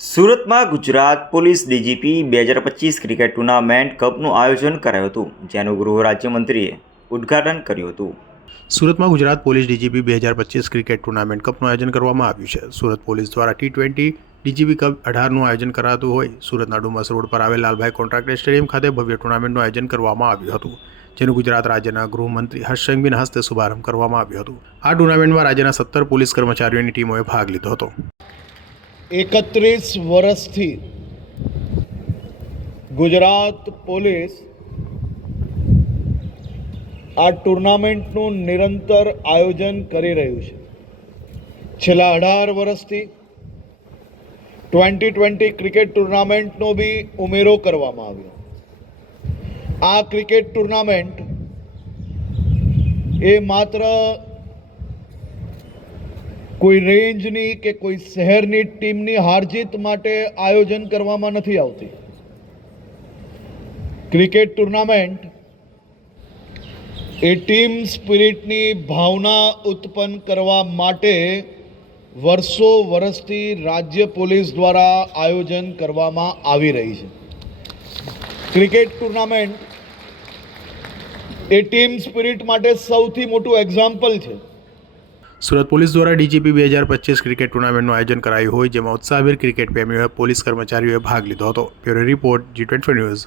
સુરતમાં Gujarat police DGP બે હજાર પચીસ ક્રિકેટ ટુર્નામેન્ટ કપનું આયોજન કરાયું હતું, જેનું ગૃહ રાજ્યમંત્રીએ ઉદ્ઘાટન કર્યું હતું. સુરતમાં ગુજરાત પોલીસ ડીજીપી બે હજાર પચીસ ક્રિકેટ ટુર્નામેન્ટ કપનું આયોજન કરવામાં આવ્યું છે. સુરત પોલીસ દ્વારા ટી ટ્વેન્ટી ડીજીપી કપ અઢારનું આયોજન કરાતું હોય, સુરતના ડુમસ રોડ પર આવેલ લાલભાઈ કોન્ટ્રાક્ટર સ્ટેડિયમ ખાતે ભવ્ય ટુર્નામેન્ટનું આયોજન કરવામાં આવ્યું હતું, જેનું ગુજરાત રાજ્યના ગૃહમંત્રી હર્ષ સંઘવીના હસ્તે શુભારંભ કરવામાં આવ્યો હતો. આ ટુર્નામેન્ટમાં રાજ્યના સત્તર પોલીસ કર્મચારીઓની ટીમોએ ભાગ લીધો હતો. એકત્રીસ વર્ષથી ગુજરાત પોલીસ આ ટુર્નામેન્ટનું નિરંતર આયોજન કરી રહ્યું છે. છેલ્લા અઢાર વર્ષથી ટ્વેન્ટી ટ્વેન્ટી ક્રિકેટ ટુર્નામેન્ટનો બી ઉમેરો કરવામાં આવ્યો. આ ક્રિકેટ ટુર્નામેન્ટ એ માત્ર કોઈ રેન્જની કે કોઈ શહેરની ટીમની હારજીત માટે આયોજન કરવામાં નથી આવતી. ક્રિકેટ ટુર્નામેન્ટ એ ટીમ સ્પિરિટની ભાવના ઉત્પન્ન કરવા માટે વર્ષો વર્ષથી રાજ્ય પોલીસ દ્વારા આયોજન કરવામાં આવી રહી છે. ક્રિકેટ ટુર્નામેન્ટ એ ટીમ સ્પિરિટ માટે સૌથી મોટું એક્ઝામ્પલ છે. સુરત પોલીસ દ્વારા ડીજીપી બે હજાર પચીસ ક્રિકેટ ટુર્નામેન્ટનું આયોજન કરાયું હોય, જેમાં ઉત્સાહભેર ક્રિકેટ પ્રેમીઓએ, પોલીસ કર્મચારીઓએ ભાગ લીધો હતો. Bureau report G twenty news.